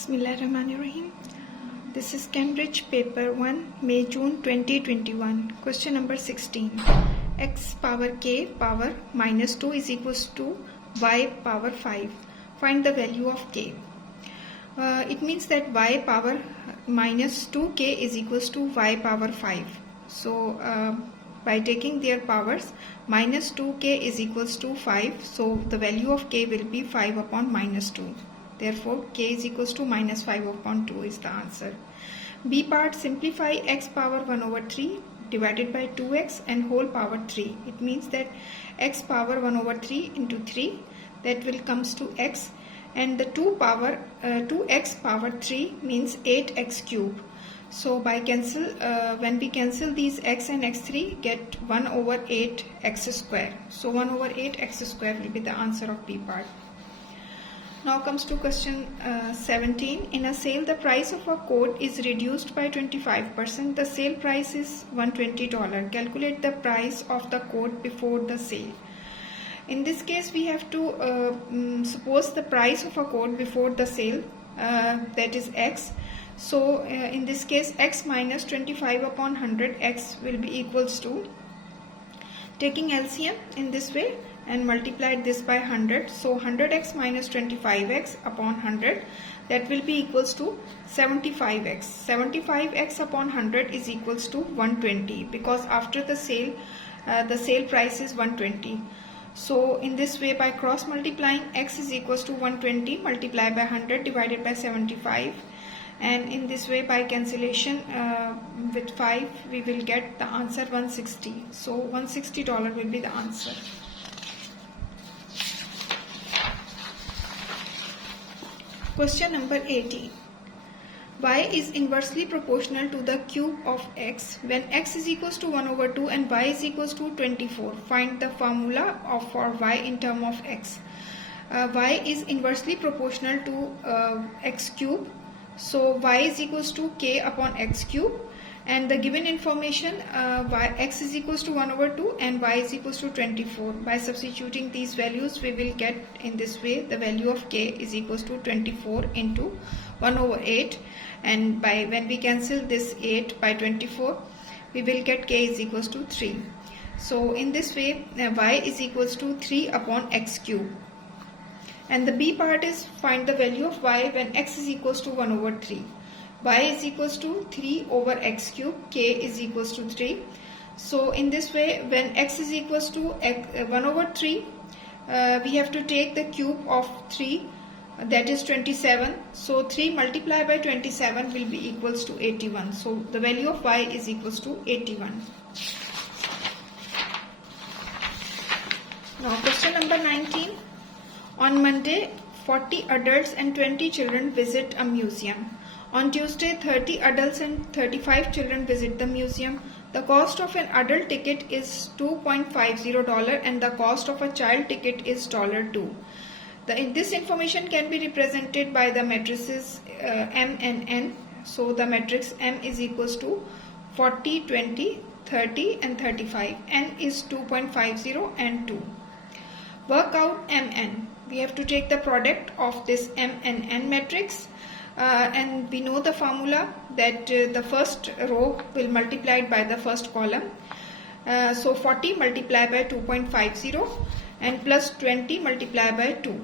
Bismillahirrahmanirrahim. This is Cambridge paper 1 May-June 2021. Question number 16. X power k power minus 2 is equals to y power 5. Find the value of k. It means that y power minus 2k is equals to y power 5. So by taking their powers, minus 2k is equals to 5. So the value of k will be 5 upon minus 2. Therefore, k is equals to minus 5 upon 2 is the answer. B part, simplify x power 1 over 3 divided by 2x and whole power 3. It means that x power 1 over 3 into 3, that will comes to x, and the 2x power 3 means 8x cube. So by when we cancel these x and x3, get 1 over 8x square. So 1 over 8x square will be the answer of B part. Now comes to question 17. In a sale, the price of a coat is reduced by 25%. The sale price is $120. Calculate the price of the coat before the sale. In this case, we have to suppose the price of a coat before the sale, that is x. So in this case, x minus 25 upon 100, x will be equals to, taking LCM in this way, and multiplied this by 100. So 100x minus 25x upon 100, that will be equals to 75x. 75x upon 100 is equals to 120, because after the sale price is 120. So in this way, by cross multiplying, x is equals to 120 multiplied by 100 divided by 75. And in this way, by cancellation with 5, we will get the answer 160. So $160 will be the answer. Question number 18. Y is inversely proportional to the cube of x when x is equals to 1 over 2 and y is equals to 24. Find the formula for y in term of x. Y is inversely proportional to x cube. So y is equals to k upon x cube, and the given information x is equals to 1 over 2 and y is equals to 24. By substituting these values, we will get in this way the value of k is equals to 24 into 1 over 8, and when we cancel this 8 by 24, we will get k is equals to 3. So in this way, y is equals to 3 upon x cube. And the B part is find the value of y when x is equals to 1 over 3. Y is equals to 3 over x cube, k is equals to 3. So in this way, when x is equals to 1 over 3, we have to take the cube of 3, that is 27. So 3 multiplied by 27 will be equals to 81. So the value of y is equals to 81. Now question number 19. On Monday, 40 adults and 20 children visit a museum. On Tuesday, 30 adults and 35 children visit the museum. The cost of an adult ticket is $2.50 and the cost of a child ticket is $2. This information can be represented by the matrices M and N. So the matrix M is equals to 40, 20, 30 and 35. N is 2.50 and 2. Work out Mn. We have to take the product of this M and N matrix, and we know the formula that the first row will multiplied by the first column. So 40 multiplied by 2.50 and plus 20 multiplied by 2.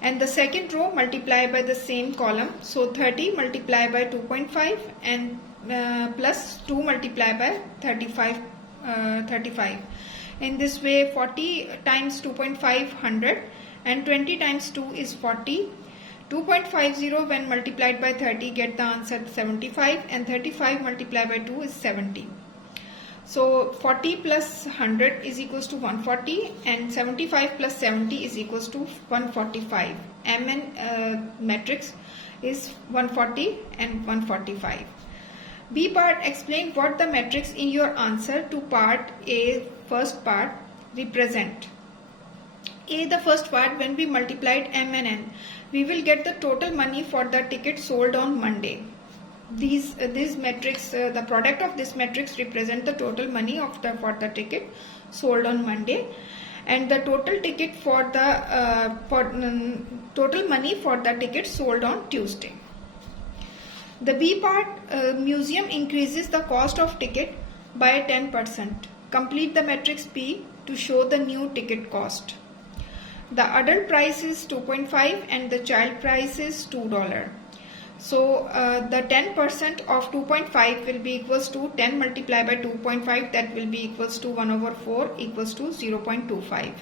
And the second row multiplied by the same column. So 30 multiplied by 2.5 and plus 2 multiplied by 35. In this way, 40 times 2.5 100 and 20 times 2 is 40. 2.50 when multiplied by 30 get the answer 75, and 35 multiplied by 2 is 70. So 40 plus 100 is equals to 140 and 75 plus 70 is equals to 145. Mn matrix is 140 and 145. B part, explain what the matrix in your answer to part A, first part, represent. A, the first part, when we multiplied M and N, we will get the total money for the ticket sold on Monday. This matrix, the product of this matrix represent the total money for the ticket sold on Monday, and the total ticket for the total money for the ticket sold on Tuesday. The B part, museum increases the cost of ticket by 10%. Complete the matrix P to show the new ticket cost. The adult price is 2.5 and the child price is $2. So the 10% of 2.5 will be equals to 10 multiplied by 2.5, that will be equals to 1/4 equals to 0.25.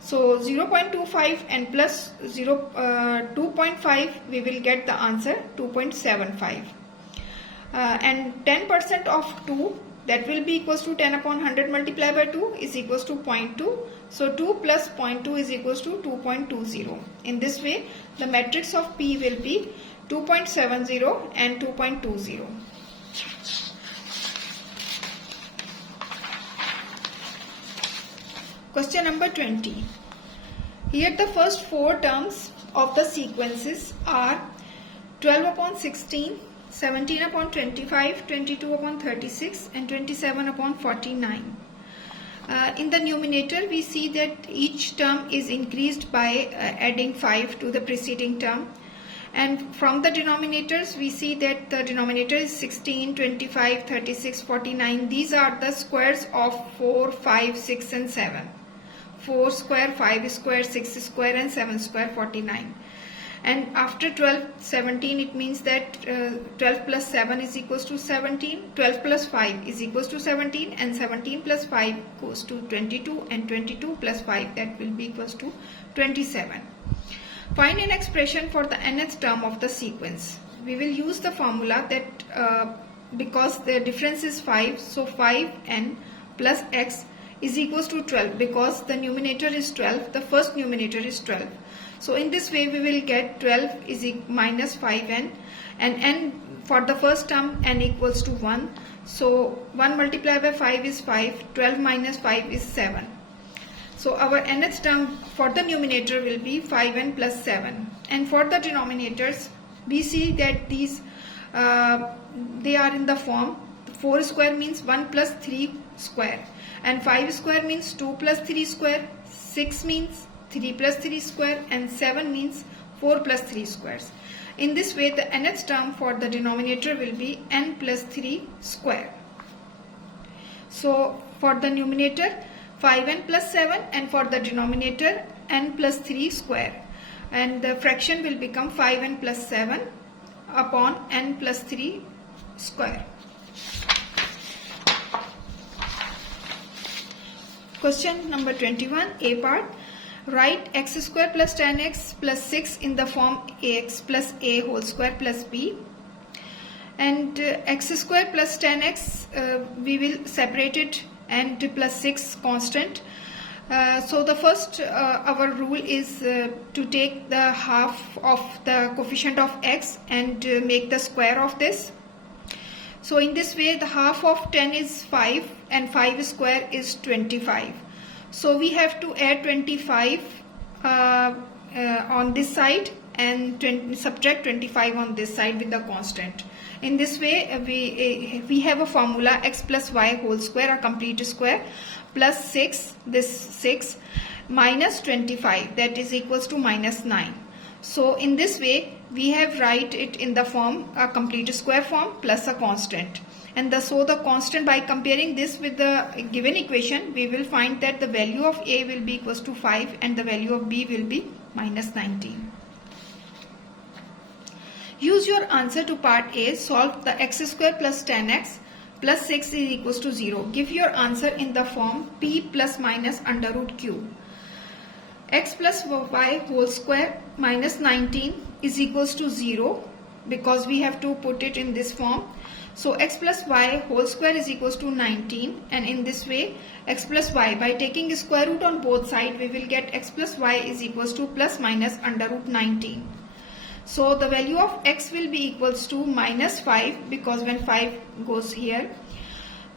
So 0.25 and plus 2.5, we will get the answer 2.75. And 10% of 2, that will be equals to 10 upon 100 multiplied by 2 is equals to 0.2. So 2 plus 0.2 is equals to 2.20. In this way, the matrix of P will be 2.70 and 2.20. Question number 20. Here the first 4 terms of the sequences are 12 upon 16, 17 upon 25, 22 upon 36 and 27 upon 49. In the numerator we see that each term is increased by adding 5 to the preceding term. And from the denominators we see that the denominator is 16, 25, 36, 49. These are the squares of 4, 5, 6 and 7. 4 square, 5 square, 6 square and 7 square, 49. And after 12, 17, it means that 12 plus 7 is equals to 17, 12 plus 5 is equals to 17 and 17 plus 5 goes to 22 and 22 plus 5, that will be equals to 27. Find an expression for the nth term of the sequence. We will use the formula that because the difference is 5, so 5n plus x is equals to 12, because the numerator is 12, the first numerator is 12. So in this way we will get 12 is minus 5n, and n for the first term n equals to 1. So 1 multiplied by 5 is 5, 12 minus 5 is 7. So our nth term for the numerator will be 5n plus 7. And for the denominators, we see that these they are in the form 4 square means 1 plus 3 square, and 5 square means 2 plus 3 square, 6 means 3 plus 3 square, and 7 means 4 plus 3 squares. In this way, the nth term for the denominator will be n plus 3 square. So for the numerator 5n plus 7, and for the denominator n plus 3 square, and the fraction will become 5n plus 7 upon n plus 3 square. Question number 21, A part. Write x square plus 10x plus 6 in the form ax plus a whole square plus b. And x square plus 10x, we will separate it, and plus 6 constant. So the first our rule is to take the half of the coefficient of x and make the square of this. So in this way, the half of 10 is 5 and 5 square is 25. So we have to add 25 on this side and subtract 25 on this side with the constant. In this way, we have a formula x plus y whole square, a complete square, plus 6, this 6, minus 25, that is equals to minus 9. So in this way, we have write it in the form a complete square form plus a constant. And so the constant, by comparing this with the given equation, we will find that the value of a will be equals to 5 and the value of b will be minus 19. Use your answer to part A. Solve the x square plus 10x plus 6 is equals to 0. Give your answer in the form p plus minus under root q. X plus y whole square minus 19 is equals to 0, because we have to put it in this form. So x plus y whole square is equals to 19, and in this way x plus y, by taking square root on both sides, we will get x plus y is equals to plus minus under root 19. So the value of x will be equals to minus 5, because when 5 goes here,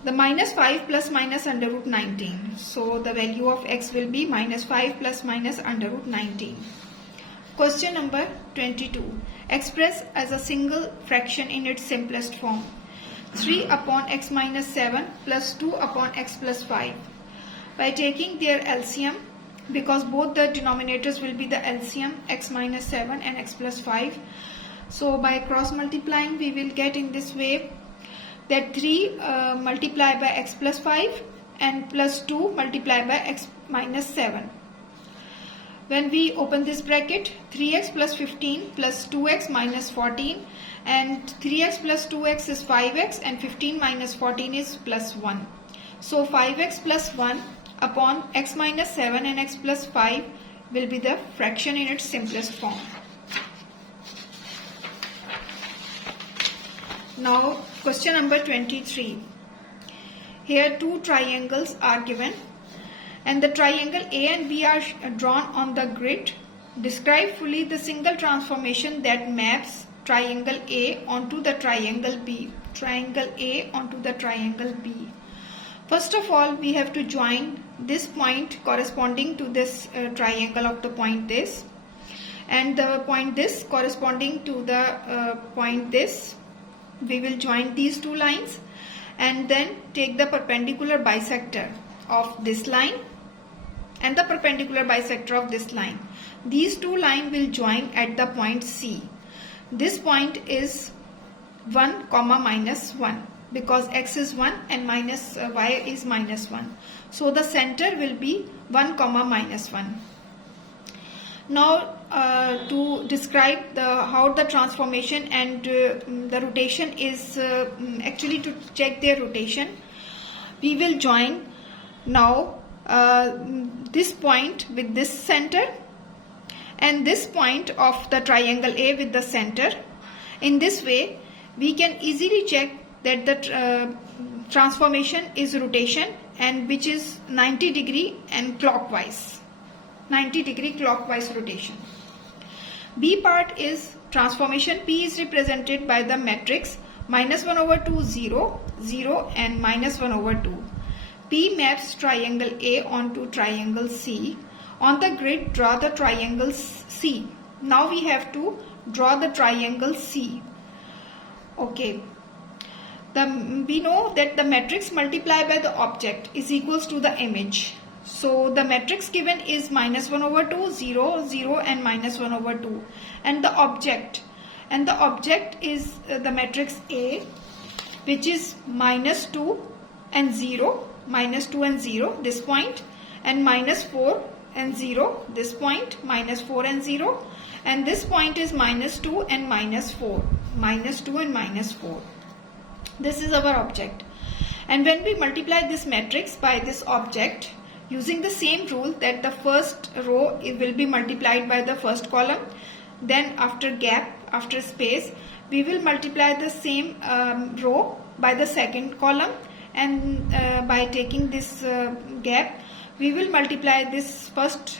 the minus 5 plus minus under root 19. So the value of x will be minus 5 plus minus under root 19. Question number 22. Express as a single fraction in its simplest form. 3 upon x minus 7 plus 2 upon x plus 5. By taking their LCM, because both the denominators will be the LCM, x minus 7 and x plus 5, So by cross multiplying we will get in this way that 3 multiplied by x plus 5 and plus 2 multiplied by x minus 7. When we open this bracket, 3x plus 15 plus 2x minus 14, and 3x plus 2x is 5x and 15 minus 14 is plus 1. So 5x plus 1 upon x minus 7 and x plus 5 will be the fraction in its simplest form. Now question number 23. Here two triangles are given and the triangle A and B are drawn on the grid. Describe fully the single transformation that maps triangle A onto the triangle B. Triangle A onto the triangle B. First of all, we have to join this point corresponding to this triangle of the point this, and the point this corresponding to the point this. We will join these two lines and then take the perpendicular bisector of this line and the perpendicular bisector of this line. These two lines will join at the point C. This point is 1, minus 1 because x is 1 and minus y is minus 1. So the center will be 1, minus 1. Now to describe how the transformation and the rotation is actually to check their rotation, we will join now this point with this center and this point of the triangle A with the center. In this way we can easily check that the transformation is rotation and which is 90 degree and clockwise. 90 degree clockwise rotation. B part is transformation. P is represented by the matrix minus 1 over 2, 0, 0 and minus 1 over 2. P maps triangle A onto triangle C. On the grid, draw the triangle C. Now we have to draw the triangle C. Okay. We know that the matrix multiplied by the object is equals to the image. So the matrix given is minus 1 over 2, 0, 0 and minus 1 over 2. And the object is the matrix A, which is minus 2 and 0, minus 2 and 0, this point, and minus 4 and 0, this point, minus 4 and 0, and this point is minus 2 and minus 4, minus 2 and minus 4. This is our object. And when we multiply this matrix by this object, using the same rule that the first row will be multiplied by the first column, then after gap, after space, we will multiply the same row by the second column, and by taking this gap, we will multiply this first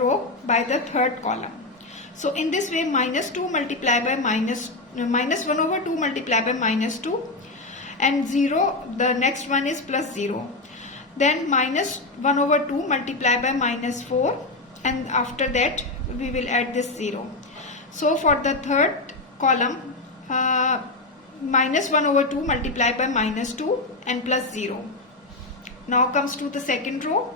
row by the third column. So in this way, minus 2 multiplied by minus 1 over 2 multiplied by minus 2 and 0, the next one is plus 0. Then minus 1 over 2 multiplied by minus 4, and after that we will add this 0. So for the third column, minus 1 over 2 multiplied by minus 2 and plus 0. Now comes to the second row.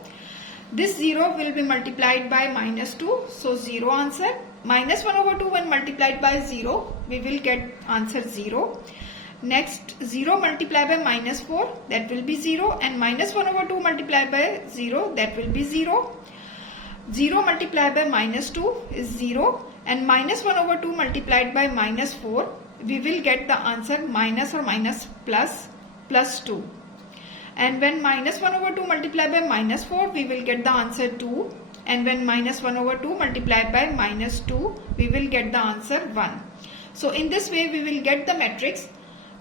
This 0 will be multiplied by minus 2, so 0 answer. Minus 1 over 2 when multiplied by 0, we will get answer 0. Next, 0 multiplied by minus 4, that will be 0, and minus 1 over 2 multiplied by 0, that will be 0. 0 multiplied by minus 2 is 0, and minus 1 over 2 multiplied by minus 4, we will get the answer minus or minus plus 2. And when minus 1 over 2 multiplied by minus 4, we will get the answer 2. And when minus 1 over 2 multiplied by minus 2, we will get the answer 1. So in this way, we will get the matrix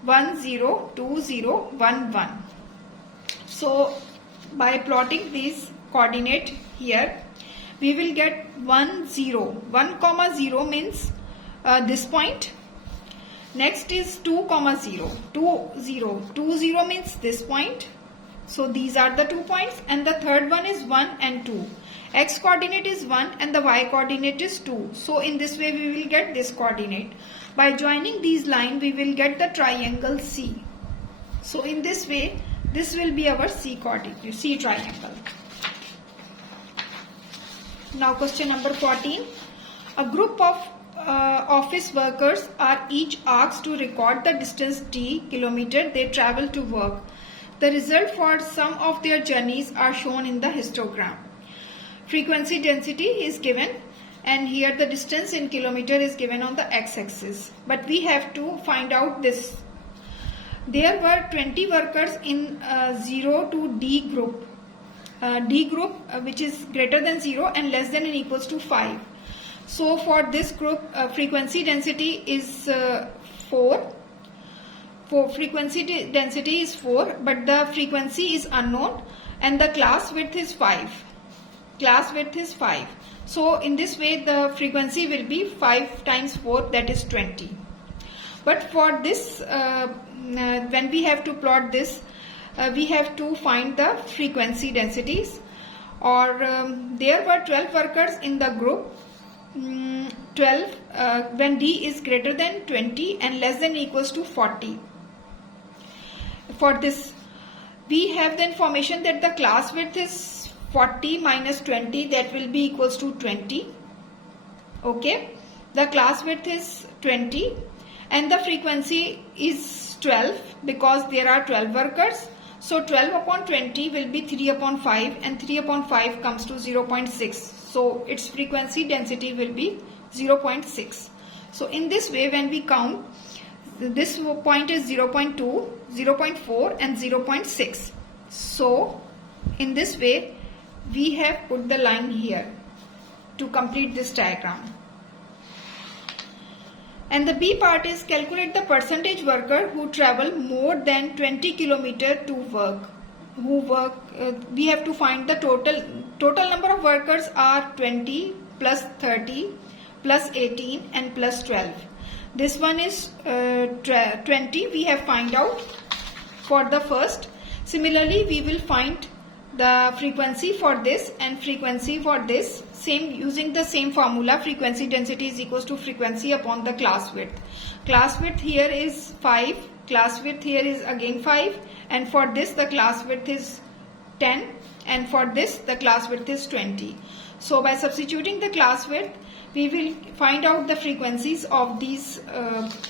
1, 0, 2, 0, 1, 1. So by plotting these coordinate here, we will get 1, 0. 1, 0 means this point. Next is 2, 0. 2, 0. 2, 0 means this point. So these are the 2 points, and the third one is 1 and 2. X coordinate is 1 and the Y coordinate is 2. So in this way we will get this coordinate. By joining these lines, we will get the triangle C. So in this way, this will be our C coordinate, C triangle. Now question number 14. A group of office workers are each asked to record the distance d kilometer they travel to work. The result for some of their journeys are shown in the histogram. Frequency density is given, and here the distance in kilometer is given on the x-axis. But we have to find out this. There were 20 workers in 0 to D group. D group which is greater than 0 and less than or equals to 5. So for this group frequency density is 4. For frequency density is 4, but the frequency is unknown and the class width is 5. Class width is 5. So in this way the frequency will be 5 times 4, that is 20. But for this when we have to plot this, we have to find the frequency densities. Or there were 12 workers in the group. 12 when D is greater than 20 and less than or equals to 40. For this we have the information that the class width is 40 minus 20, that will be equals to 20. Okay, the class width is 20 and the frequency is 12 because there are 12 workers. So 12 upon 20 will be 3 upon 5 and 3 upon 5 comes to 0.6. So its frequency density will be 0.6. So in this way when we count, this point is 0.2, 0.4 and 0.6. So in this way we have put the line here to complete this diagram. And the B part is calculate the percentage worker who travel more than 20 km to work. We have to find the total number of workers are 20 plus 30 plus 18 and plus 12. This one is 20 we have find out for the first. Similarly we will find the frequency for this and frequency for this, same using the same formula. Frequency density is equals to frequency upon the class width. Class width here is 5, class width here is again 5, and for this the class width is 10, and for this the class width is 20. So by substituting the class width we will find out the frequencies of these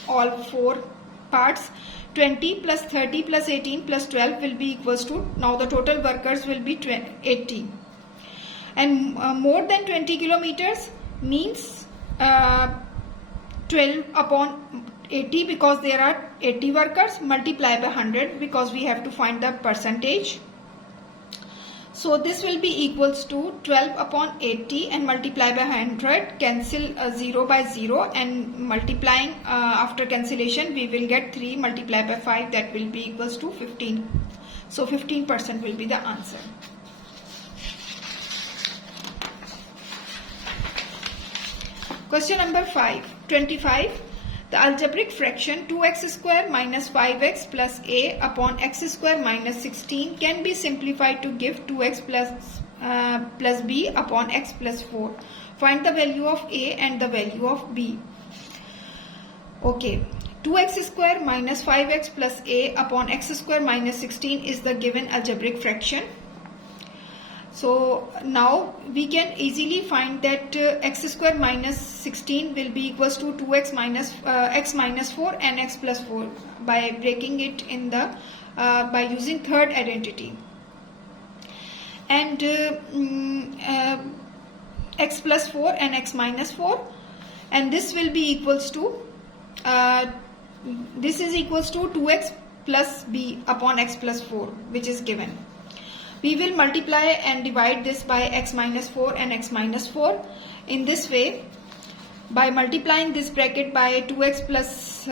all 4 parts. 20 plus 30 plus 18 plus 12 will be equals to, now the total workers will be 80. And more than 20 kilometers means 12 upon 80 because there are 80 workers, multiply by 100 because we have to find the percentage. So this will be equals to 12 upon 80 and multiply by 100, cancel 0 by 0 and multiplying after cancellation we will get 3 multiplied by 5, that will be equals to 15. So 15% will be the answer. Question number 25. The algebraic fraction 2x square minus 5x plus a upon x square minus 16 can be simplified to give 2x plus b upon x plus 4. Find the value of a and the value of b. Okay, 2x square minus 5x plus a upon x square minus 16 is the given algebraic fraction. So now we can easily find that x square minus 16 will be equals to 2x minus x minus 4 and x plus 4 by breaking it in the by using third identity. And x plus 4 and x minus 4, and this will be equals to this is equals to 2x plus b upon x plus 4, which is given. We will multiply and divide this by x minus 4 and x minus 4. In this way, by multiplying this bracket by 2x plus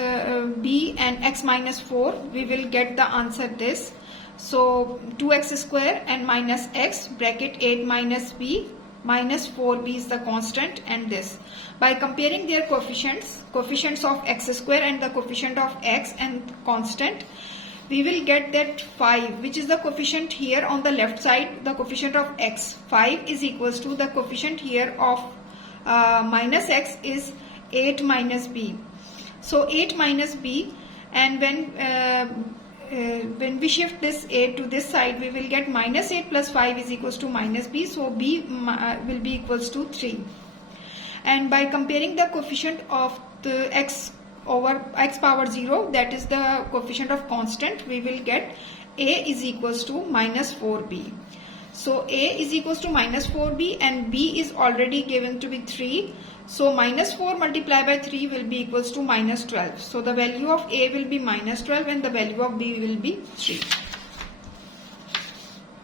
b and x minus 4, we will get the answer this. So 2x square and minus x bracket 8 minus b minus 4b is the constant, and this. By comparing their coefficients of x square and the coefficient of x and constant, we will get that 5, which is the coefficient here on the left side, the coefficient of x. 5 is equals to the coefficient here of minus x is 8 minus b. So 8 minus b, and when we shift this 8 to this side, we will get minus 8 plus 5 is equals to minus b. So b will be equals to 3. and by comparing the coefficient of the x over x power 0, that is the coefficient of constant, we will get a is equals to minus 4b. So a is equals to minus 4b and b is already given to be 3. So minus 4 multiplied by 3 will be equals to minus 12. So the value of a will be minus 12 and the value of b will be 3.